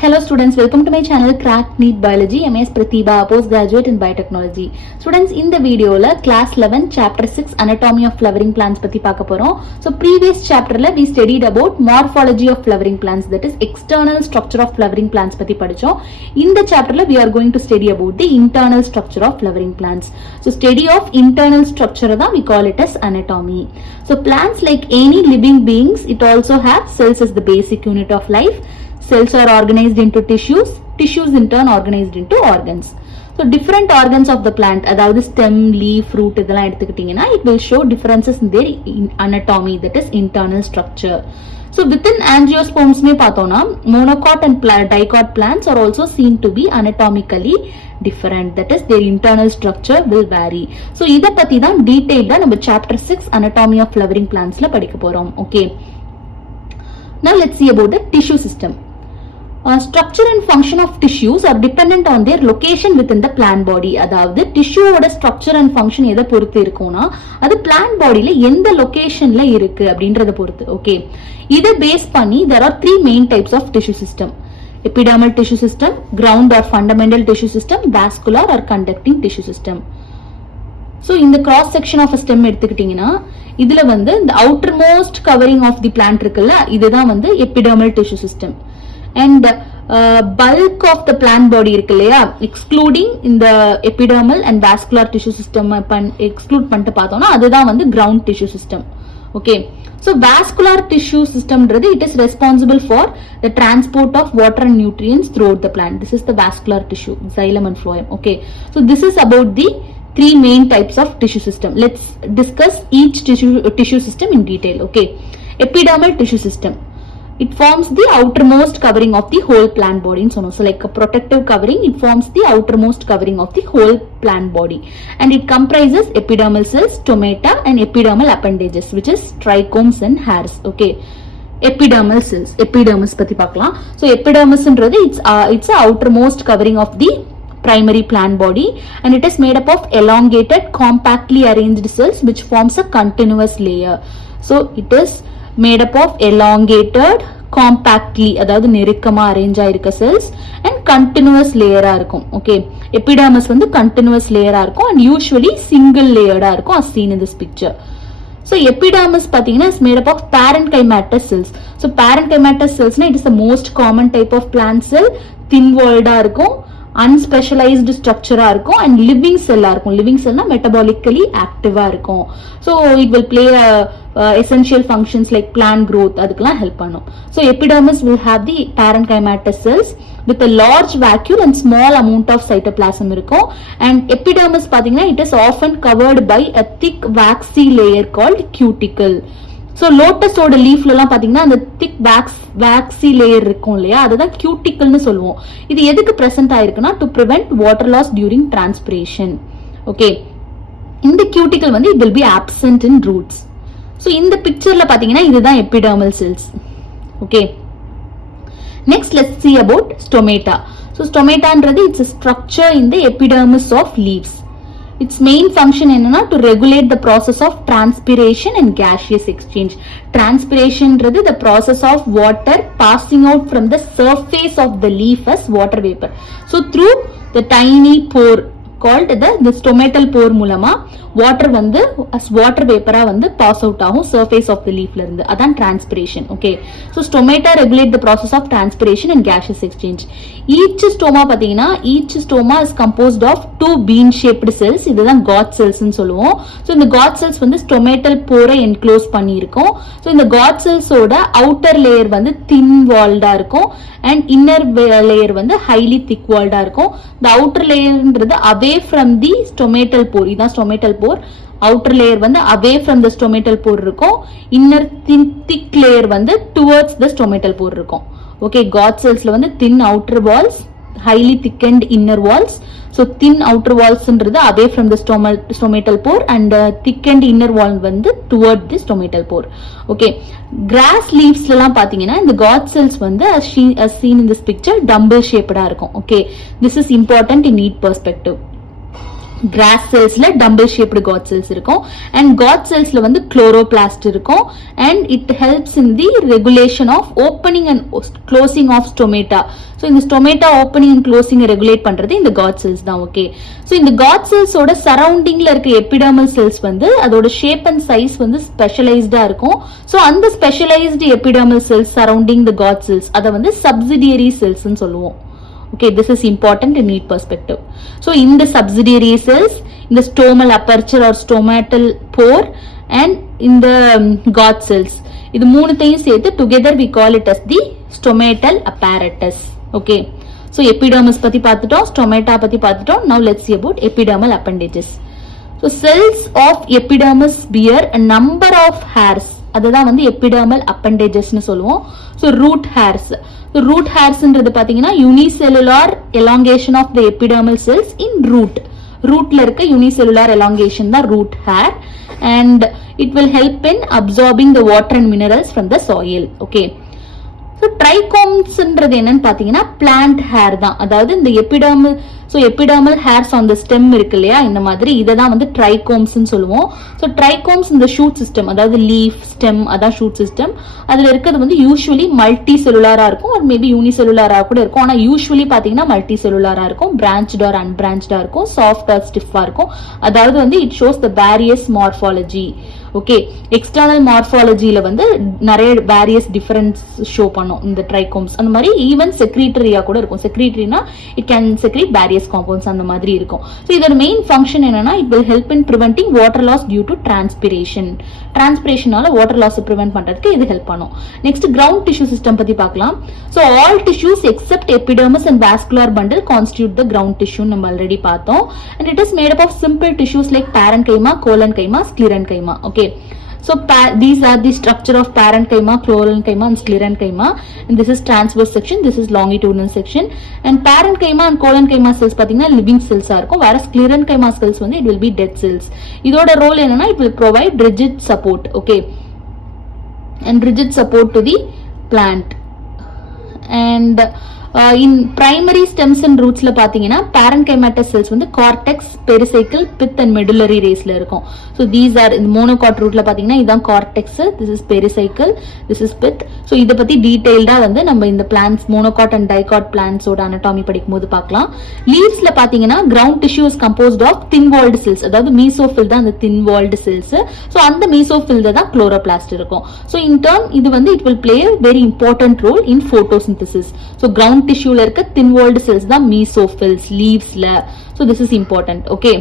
Hello students, welcome to my channel Crack NEET Biology. MS Pratibha, postgraduate in biotechnology. Students, in the video la class 11 chapter 6 anatomy of flowering plants பத்தி பார்க்க போறோம். So previous chapter la we studied about morphology of flowering plants, that is external structure of flowering plants பத்தி படிச்சோம். In the chapter la we are going to study about the internal structure of flowering plants. So study of internal structure da we call it as anatomy. So plants, like any living beings, it also have cells as the basic unit of life. Cells are organized into tissues, tissues in turn organized into organs. So different organs of the plant, அதாவது stem, leaf, root இதெல்லாம் எடுத்துக்கிட்டீங்கன்னா it will show differences in their anatomy, that is internal structure. So within angiosperms மே பார்த்தோம்னா monocot and dicot plants are also seen to be anatomically different, that is their internal structure will vary. So இத பத்தி தான் டீடைல்டா நம்ம chapter 6 anatomy of flowering plantsல படிக்க போறோம். Okay, now let's see about the tissue system. Structure and function of tissues are dependent on their location within the plant body. அதாவது டிஷ்யூவோட structure and function எதை பொறுத்து இருக்கும்னா அது பிளான்ட் பாடியில எந்த லொகேஷன்ல இருக்கு அப்படின்றத பொறுத்து. ஓகே, இதை பேஸ் பண்ணி there are three main types of tissue system: epidermal tissue system, ground or fundamental tissue system, vascular or conducting tissue system. So இந்த cross section of a stem எடுத்துக்கிட்டீங்கன்னா இதுல வந்து இந்த outermost covering of the plant இருக்குல்ல, இதுதான் வந்து epidermal tissue system. And bulk of the plant body இருக்கு இல்லையா, excluding இந்த epidermal and vascular tissue system exclude பண்ணிட்டு பார்த்தோம்னா அதுதான் வந்து ground tissue system. Okay, so vascular tissue system ன்றது it is responsible for the transport of water and nutrients throughout the plant. This is the vascular tissue, xylem and phloem. Okay, so this is about the three main types of tissue system. Let's discuss each tissue system in detail. Okay, epidermal tissue system, it forms the outermost covering of the whole plant body. So like a protective covering, it forms the outermost covering of the whole plant body, and it comprises epidermal cells, stomata and epidermal appendages, which is trichomes and hairs. Okay, epidermal cells, epidermis பத்தி பார்க்கலாம். So epidermis ன்றது it's a outermost covering of the primary plant body, and it is made up of elongated compactly arranged cells which forms a continuous layer. So it is made up of elongated compactly, அதாவது நெருக்கமா arrange ஆயிருக்க cells and continuous லேயரா இருக்கும். Okay, epidermis வந்து continuous லேயரா இருக்கும் and usually single லேயர்டா இருக்கும் as seen in this picture. So epidermis பாத்தீங்கன்னா is made up of parenchymatous cells. So parenchymatous cells na it is the most common type of plant cell. thin walled இருக்கும், unspecialized structure இருக்கும் and living cell இருக்கும். living cell na metabolically active இருக்கும். So it will play a essential functions like plant growth, அதுக்கெல்லாம் help பண்ணும். So epidermis will have the parenchymatous cells with a large vacuole and small amount of cytoplasm இருக்கும். And epidermis பாத்தீங்கன்னா it is often covered by a thick waxy layer called cuticle. So lotus ஓட லீஃப்ல எல்லாம் பாத்தீங்கன்னா அந்த திக் waxy layer இருக்கும் இல்லையா, அதுதான் cuticle சொல்லுவோம். இது எதுக்கு present ஆயிருக்குன்னா to prevent water loss during transpiration. Okay, இந்த cuticle வந்து it will be absent in roots. So இந்த பிக்சர்ல பாத்தீங்கன்னா இதுதான் epidermal cells. Okay, next let's see about stomata. So stomata ன்றது it's a structure in the epidermis of leaves. Its main function என்னன்னா to regulate the process of transpiration and gaseous exchange. Transpiration ன்றது the process of water passing out from the surface of the leaf as water vapor. So through the tiny pore called the stomatal pore மூலமா water வந்து as water vapor வந்து pass out ஆகும் surface of the leafல இருந்து, அதான் transpiration. Okay, so stomata regulate the process of transpiration and gaseous exchange. each stoma பாத்தீங்கன்னா each stoma is composed of two bean shaped cells. இதுதான் God cells ன்னு சொல்லுவோம். so இந்த God cells வந்து stomatal pore enclose பண்ணி இருக்கும். so இந்த God cells ஓட outer layer வந்து thin walled இருக்கும் and inner layer வந்து highly thick walled இருக்கும். the outer layer ன்றது away from the stomatal pore, இதான் stomatal pore. outer layer வந்து away from the stomatal pore இருக்கும், inner thin thick layer வந்து towards the stomatal pore இருக்கும். okay, God cellsல வந்து thin outer walls, highly thickened inner walls. so thin outer walls ன்றது away from the stomatal pore and thickened inner wall வந்து toward the stomatal pore. okay, grass leaves எல்லாம் பாத்தீங்கன்னா இந்த God cells வந்து as seen in this picture dumbbell shaped இருக்கும். okay, this is important in NEET perspective. Cross செல்ஸ்ல dumbbell shaped guard cells இருக்கும் and guard செல்ஸ்ல வந்து குளோரோபிளாஸ்ட் இருக்கும் and it helps in the regulation of opening and closing of stomata. So இந்த stomata opening and closing regulate பண்றது இந்த guard cells தான். Okay, so இந்த காட் செல்ஸோட சரௌண்டிங்ல இருக்க எபிடர்மல் செல்ஸ் வந்து அதோட ஷேப் அண்ட் சைஸ் வந்து ஸ்பெஷலைஸ்டா இருக்கும். ஸோ அந்த specialised epidermal cells surrounding the guard cells அதை வந்து சப்சிடியரி செல்ஸ் சொல்லுவோம். Okay, this is important in NEET perspective. So in the subsidiary cells, in the stomal aperture or stomatal pore and in the God cells, இது மூணுத்தையும் சேர்த்து together we call it as the stomatal apparatus. Okay, so epidermis பத்தி பார்த்துட்டோம், stomata பத்தி பார்த்துட்டோம். Now let's see about epidermal appendages. So cells of epidermis bear a number of hairs. அதுதான் வந்து epidermal appendages னு சொல்லுவோம். So root hairs. So root hairsன்றது பாத்தீங்கன்னா unicellular elongation of the epidermal cells in root. rootல இருக்க unicellular elongation தான் root hair and it will help in absorbing the water and minerals from the soil. Okay, so trichomes என்னன்னு பாத்தீங்கன்னா plant hair தான். அதாவது இந்த epidermal hairs on the stem இருக்கு இல்லையா, இந்த மாதிரி இததான் வந்து trichomes சொல்லுவோம். So trichomes இந்த shoot system, அதாவது leaf, stem, அதான் shoot system. அதுல இருக்கிறது வந்து usually multicellular இருக்கும் or maybe unicellular கூட இருக்கும். ஆனா usually பாத்தீங்கன்னா multicellular இருக்கும், branched or unbranched இருக்கும், soft or stiff இருக்கும். அதாவது வந்து it shows the various morphology. Okay, external மார்பாலஜில வந்து நிறைய வேரியஸ் டிஃபரன்ஸ் ஷோ பண்ணும் இந்த ட்ரைகோம்ஸ். அந்த மாதிரி ஈவன் செக்ரீட்டரியா கூட இருக்கும். செக்ரீட்டரினா it can secrete various compounds அந்த மாதிரி இருக்கும். ஸோ இதோட மெயின் ஃபங்க்ஷன் என்னன்னா it will help in preventing water loss due to transpiration. டிரான்ஸ்பிரேஷனால வாட்டர் லாஸ் ப்ரிவென்ட் பண்றதுக்கு இது ஹெல்ப் பண்ணும். நெக்ஸ்ட் கிரவுண்ட் டிஷ்யூ சிஸ்டம் பத்தி பார்க்கலாம். So all tissues except epidermis and vascular bundle constitute the ground tissue நம்ம already பார்த்தோம். And it is made up of simple tissues like parenchyma, collenchyma, sclerenchyma. Okay, so these are the structure of parenchyma, chlorenchyma and sclerenchyma, and this is transverse section, this is longitudinal section. And parenchyma and cholenchyma cells pathina living cells ah irukum, whereas sclerenchyma cells வந்து it will be dead cells. idoda role enna it will provide rigid support. Okay, and rigid support to the plant. And in primary stems and roots la pathina parenchymatous cells வந்து cortex, pericycle, pith and medullary race la irukum. So these are in monocot root la pathina idan cortex, this is pericycle, this is pith. So இத பத்தி டீடைல்டா வந்து நம்ம இந்த plants monocot and dicot plants ஓட anatomy படிக்கும்போது பார்க்கலாம். leaves la pathina ground tissue is composed of thin walled cells, அதாவது mesophil தான் அந்த thin walled cells. So அந்த mesophil தான் chloroplast இருக்கும். So in turn இது வந்து it will play a very important role in photosynthesis. So ground tissue இருக்க thin walled cells தான் mesophils leaves ல. So this is important. Okay,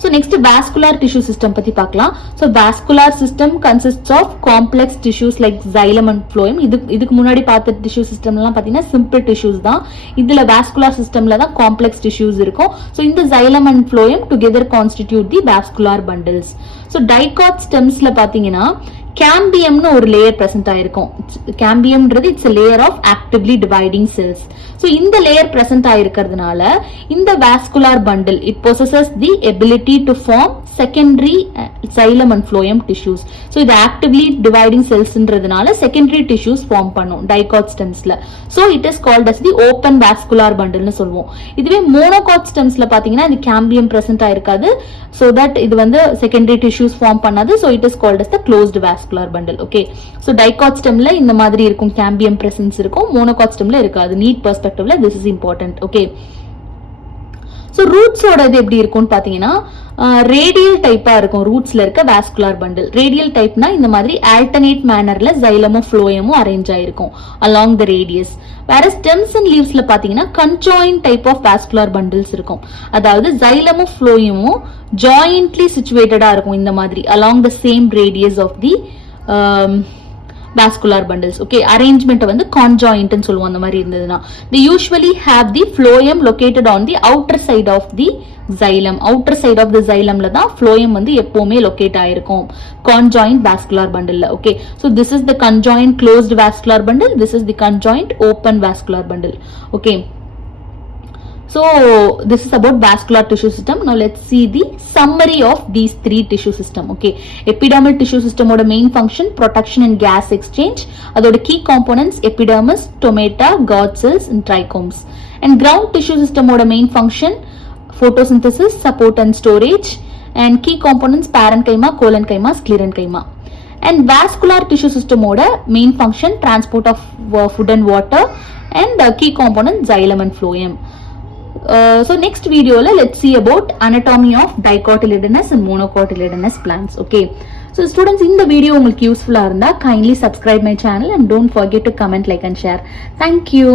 so next vascular tissue system பத்தி பார்க்கலாம். So vascular system consists of complex tissues like xylem and phloem. இதுக்கு முன்னாடி பார்த்த tissue system எல்லாம் பாத்தீங்கன்னா simple tissues தான். இதுல vascular systemல தான் complex tissues இருக்கும். So இந்த xylem and phloem together constitute the vascular bundles. So dicot stemsல பாத்தீங்கன்னா cambiumனு ஒரு லேயர் present ஆயிருக்கும். cambiumன்றது it's a layer of actively dividing cells. So இந்த லேயர் present ஆயிருக்கிறதுனால இந்த vascular bundle it possesses the ability to form secondary xylem and phloem tissues. So இது actively dividing cellsன்றதுனால secondary tissues form பண்ணும் dicot stemsல. So it is called as the open vascular bundle னு சொல்லுவோம். இதுவே monocot stemsல பாத்தீங்கன்னா இந்த cambium present ஆயிருக்காது. So that இது வந்து secondary tissues form பண்ணாது. So it is called as the closed vascular bundle. Okay, so dicot stemல இந்த மாதிரி இருக்கும், cambium presence இருக்கும், monocot stemல இருக்காது. NEET perspectiveல this is important. Okay, so roots ஓட இது எப்படி இருக்கும்னு பாத்தீங்கன்னா ரேடியல் டைப்பா இருக்கும் ரூட்ஸ்ல இருக்க வாஸ்குலர் பண்டில். ரேடியல் டைப்னா இந்த மாதிரி ஆல்டர்னேட் மேனர்ல xylem-உம் phloem-உம் அரேஞ்ச் ஆயிருக்கும் along the radius. வேற stems and leaves-ல பாத்தீங்கன்னா conjoined type of vascular bundles இருக்கும். அதாவது xylem-உம் phloem-உம் jointly situated-ஆ இருக்கும் இந்த மாதிரி along the same radius of the vascular bundles. Okay, arrangement வந்து conjoint ன்னு சொல்லுவோம். அந்த மாதிரி இருந்ததுன்னா they usually have the phloem located on the outer side of the xylem. outer side of the xylemல தான் phloem வந்து எப்பவுமே லொகேட் ஆயிருக்கும் conjoint vascular bundle. Okay, so this is the conjoint closed vascular bundle, this is the conjoint open vascular bundle. Okay, so this is about vascular tissue system. Now let's see the summary of these three tissue system. Okay, epidermal tissue system oda main function protection and gas exchange. Adoda key components epidermis, stomata, God cells and trichomes. And ground tissue system oda main function photosynthesis, support and storage, and key components parenchyma, collenchyma, sclerenchyma. And vascular tissue system oda main function transport of food and water, and key component xylem and phloem. So next video la let's see about anatomy of dicotyledonous and monocotyledonous plants. Okay, so students, in the video உங்களுக்கு யூஸ்ஃபுல்லா இருந்தா kindly subscribe my channel and don't forget to comment, like and share. Thank you.